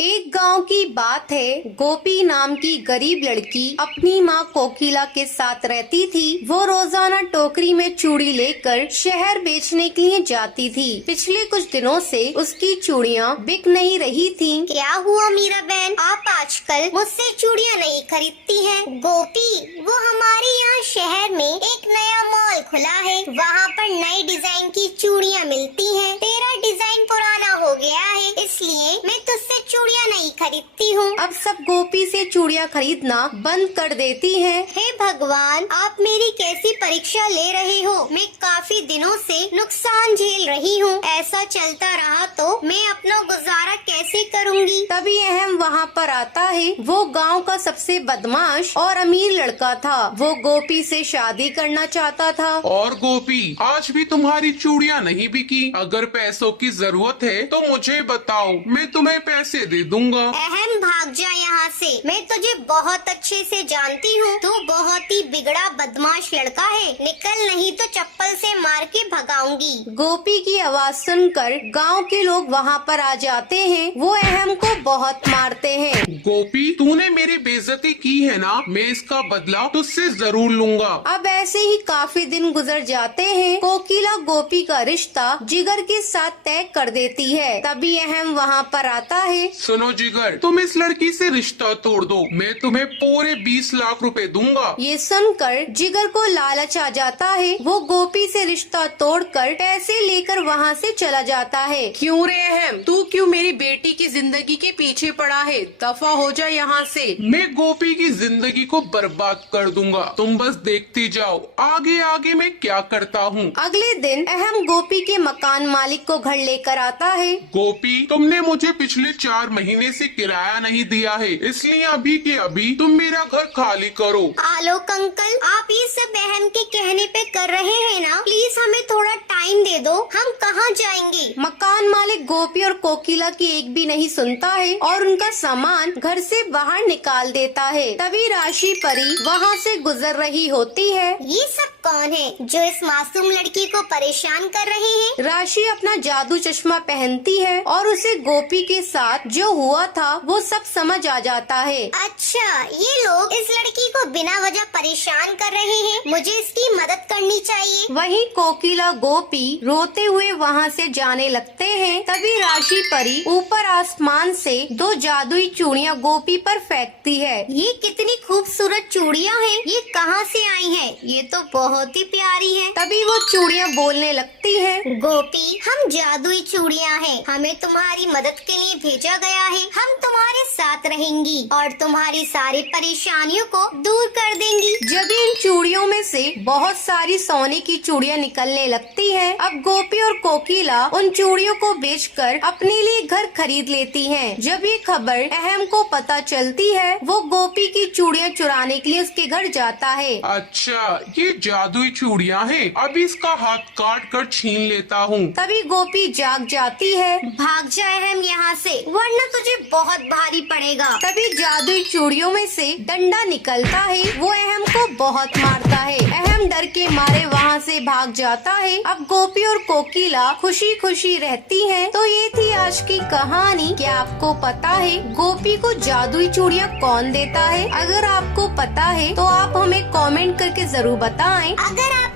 एक गांव की बात है। गोपी नाम की गरीब लड़की अपनी माँ कोकिला के साथ रहती थी। वो रोजाना टोकरी में चूड़ी लेकर शहर बेचने के लिए जाती थी। पिछले कुछ दिनों से उसकी चूड़ियाँ बिक नहीं रही थीं। क्या हुआ मीरा बहन, आप आजकल मुझसे चूड़ियाँ नहीं खरीदती हैं? गोपी, वो हमारे यहाँ शहर में एक नया मॉल खुला है, वहाँ पर नए डिजाइन की चूड़ियाँ मिलती हैं। तेरा डिजाइन पुराना हो गया है, इसलिए मैं तुझसे चूड़ियाँ नहीं खरीदती हूँ। अब सब गोपी से चूड़ियाँ खरीदना बंद कर देती हैं। हे भगवान, आप मेरी कैसी परीक्षा ले रहे हो? मैं काफी दिनों से नुकसान झेल रही हूँ। ऐसा चलता रहा तो मैं अपना गुजारा कैसे करूँगी? तभी अहम वहाँ पर आता है। वो गांव का सबसे बदमाश और अमीर लड़का था। वो गोपी से शादी करना चाहता था। और गोपी, आज भी तुम्हारी चूड़ियाँ नहीं बिकी? अगर पैसों की जरूरत है तो मुझे बताओ, मैं तुम्हें पैसे दे दूंगा। अहम, भाग जा यहाँ से। मैं तुझे बहुत अच्छे से जानती हूँ। तू बहुत ही बिगड़ा बदमाश लड़का है। निकल, नहीं तो चप्पल से मार के भगाऊंगी। गोपी की आवाज सुनकर गांव के लोग वहाँ पर आ जाते हैं। वो अहम को बहुत मारते हैं। गोपी, तूने मेरी बेइज्जती की है ना, मैं इसका बदला तुझसे जरूर लूंगा। अब ऐसे ही काफी दिन गुजर जाते हैं। कोकिला गोपी का रिश्ता जिगर के साथ तय कर देती है। तभी अहम वहाँ पर आता है। सुनो जिगर, तुम इस लड़की से रिश्ता तोड़ दो, मैं तुम्हें पूरे 20 लाख रुपए दूंगा। ये सुनकर जिगर को लालच आ जाता है। वो गोपी से रिश्ता तोड़कर पैसे लेकर वहाँ से चला जाता है। क्यों रे अहम, तू क्यों मेरी बेटी की जिंदगी के पीछे पड़ा है? दफा हो जा यहाँ से। मैं गोपी की जिंदगी को बर्बाद कर दूंगा, तुम बस देखती जाओ आगे आगे मैं क्या करता हूँ। अगले दिन अहम गोपी के मकान मालिक को घर लेकर आता है। गोपी, तुमने मुझे पिछले 4 महीने से किराया नहीं दिया है, इसलिए अभी के अभी तुम मेरा घर खाली करो। आलोक अंकल, आप ये सब अहम के कहने पे कर रहे हैं ना? प्लीज हमें थोड़ा टाइम दे दो, हम कहाँ जाएंगे? मकान मालिक गोपी और कोकिला की एक भी नहीं सुनता है और उनका सामान घर से बाहर निकाल देता है। तभी राशि परी वहाँ से गुजर रही होती है। ये सब कौन है जो इस मासूम लड़की को परेशान कर रहे हैं? राशि अपना जादू चश्मा पहनती है और उसे गोपी के साथ जो हुआ था वो सब समझ आ जाता है। अच्छा, ये लोग इस लड़की को बिना वजह परेशान कर रहे हैं, मुझे इसकी मदद करनी चाहिए। वहीं कोकिला गोपी रोते हुए वहाँ से जाने लगते हैं। तभी राशि परी ऊपर आसमान से 2 जादुई चूड़ियाँ गोपी पर फेंकती है। ये कितनी खूबसूरत चूड़ियाँ हैं, ये कहाँ से आई हैं? ये तो बहुत ही प्यारी है। तभी वो चूड़ियाँ बोलने लगती हैं। गोपी, हम जादुई चूड़ियाँ हैं, हमें तुम्हारी मदद के लिए भेजा गया है। हम तुम्हारे साथ रहेंगी और तुम्हारी सारी परेशानियों को दूर कर देंगी। जब इन चूड़ियों में से बहुत सारी सोने की चूड़ियाँ निकलने लगती हैं। अब गोपी और कोकिला उन चूड़ियों को बेचकर अपने लिए घर खरीद लेती हैं। जब ये खबर अहम को पता चलती है, वो गोपी की चूड़ियाँ चुराने के लिए उसके घर जाता है। अच्छा, ये जादुई चूड़ियाँ हैं, अभी इसका हाथ काट कर छीन लेता हूँ। तभी गोपी जाग जाती है। भाग जा अहम यहाँ से, वरना तुझे बहुत भारी पड़ेगा। तभी जादुई चूड़ियों में से डंडा निकलता है। वो अहम को बहुत मारता है। अहम डर के मारे वहाँ से भाग जाता है। अब गोपी और कोकिला खुशी खुशी रहती हैं। तो ये थी आज की कहानी। क्या आपको पता है गोपी को जादुई चूड़ियाँ कौन देता है? अगर आपको पता है तो आप हमें कमेंट करके जरूर बताएं। अगर आप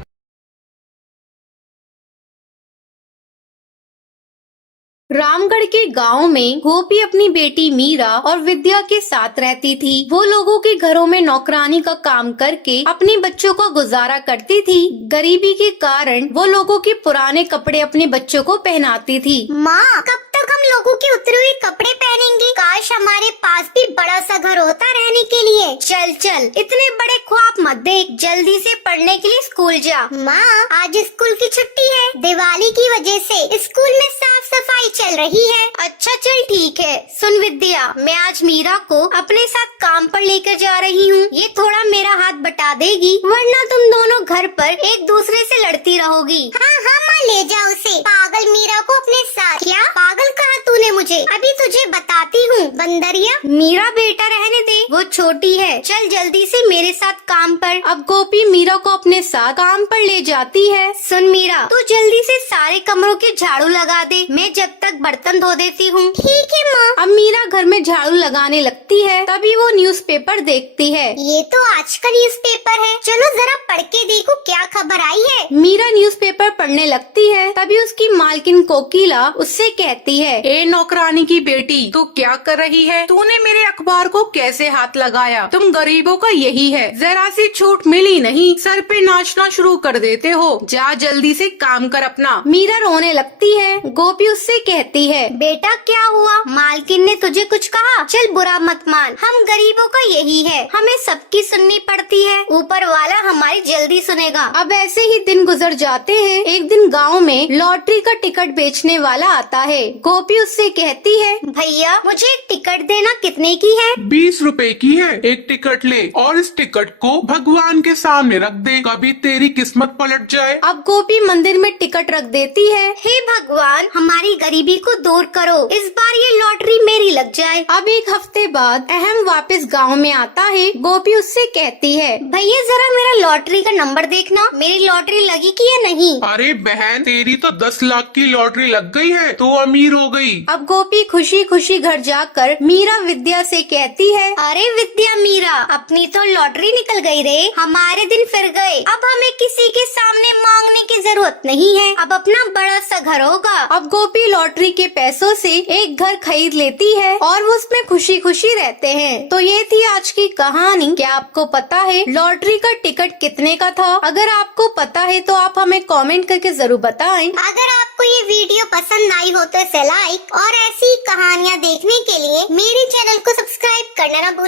रामगढ़ के गांव में गोपी अपनी बेटी मीरा और विद्या के साथ रहती थी। वो लोगों के घरों में नौकरानी का काम करके अपने बच्चों का गुजारा करती थी। गरीबी के कारण वो लोगों के पुराने कपड़े अपने बच्चों को पहनाती थी। माँ, कब तक हम लोगों के उतरे हुए कपड़े पहनेंगे? काश हमारे पास भी बड़ा सा घर होता रहने के लिए। चल चल, इतने बड़े ख्वाब मत देख, जल्दी से पढ़ने के लिए स्कूल जा। माँ, आज स्कूल की छुट्टी है, दिवाली की वजह से स्कूल में साफ सफाई चल रही है। अच्छा चल ठीक है। सुन विद्या, मैं आज मीरा को अपने साथ काम पर लेकर जा रही हूँ। ये थोड़ा मेरा हाथ बटा देगी, वरना तुम दोनों घर पर एक दूसरे से लड़ती रहोगी। हाँ हाँ माँ, ले जाओ उसे। पागल मीरा को अपने साथ। क्या पागल कहा तूने मुझे? अभी तुझे बताती हूँ बंदरिया। मीरा बेटा रहने दे, वो छोटी है। चल जल्दी से मेरे साथ काम पर। अब गोपी मीरा को अपने साथ काम पर ले जाती है। सुन मीरा, तू जल्दी से सारे कमरों के झाड़ू लगा दे, मैं जब तक बर्तन धो देती हूँ। ठीक है माँ। अब मीरा घर में झाड़ू लगाने लगती है, तभी वो न्यूज़पेपर देखती है। ये तो आज का न्यूज़पेपर है, चलो जरा पढ़ के देखो क्या खबर आई है। मीरा न्यूज़पेपर पढ़ने लगती है, तभी उसकी मालकिन कोकिला उससे कहती है, ए नौकरानी की बेटी, तू क्या कर रही है? तूने मेरे अखबार को कैसे हाथ लगाया? तुम गरीबों का यही है, जरा सी छूट मिली नहीं, सर पे नाचना शुरू कर देते हो। जा जल्दी से काम कर अपना। मीरा रोने लगती है। गोपी उससे कहती है, बेटा क्या हुआ? मालकिन ने तुझे कुछ कहा? चल बुरा मत मान, हम गरीबों का यही है, हमें सबकी सुननी पड़ती है, ऊपर वाला हमारी जल्दी सुनेगा। अब ऐसे ही दिन गुजर जाते हैं। एक दिन गांव में लॉटरी का टिकट बेचने वाला आता है। गोपी उससे कहती है, भैया मुझे एक टिकट देना, कितने की है? 20 रुपए की है। एक टिकट ले और इस टिकट को भगवान के सामने रख दे, कभी तेरी किस्मत पलट जाए। अब गोपी मंदिर में टिकट रख देती है। हे भगवान, हमारी गरीबी को दूर करो, इस बार ये लॉटरी मेरी लग जाए। अब एक हफ्ते बाद अहम वापस गांव में आता है। गोपी उससे कहती है, भैया जरा मेरा लॉटरी का नंबर देखना, मेरी लॉटरी लगी कि या नहीं। अरे बहन, तेरी तो 10 लाख की लॉटरी लग गई है, तो अमीर हो गई। अब गोपी खुशी खुशी घर जाकर मीरा विद्या से कहती है, अरे विद्या मीरा, अपनी तो लॉटरी निकल गई रे, हमारे दिन फिर गए, अब हमें किसी के सामने मांगने की जरूरत नहीं है, अब अपना बड़ा सा घर होगा। अब गोपी लॉटरी के पैसों से एक घर खरीद लेती है और वो उसमें खुशी खुशी रहते हैं। तो ये थी आज की कहानी। क्या आपको पता है लॉटरी का टिकट कितने का था? अगर आपको पता है तो आप हमें कमेंट करके जरूर बताएं। अगर आपको ये वीडियो पसंद आई हो तो इसे लाइक और ऐसी कहानियाँ देखने के लिए मेरे चैनल को सब्सक्राइब करना ना भूलें।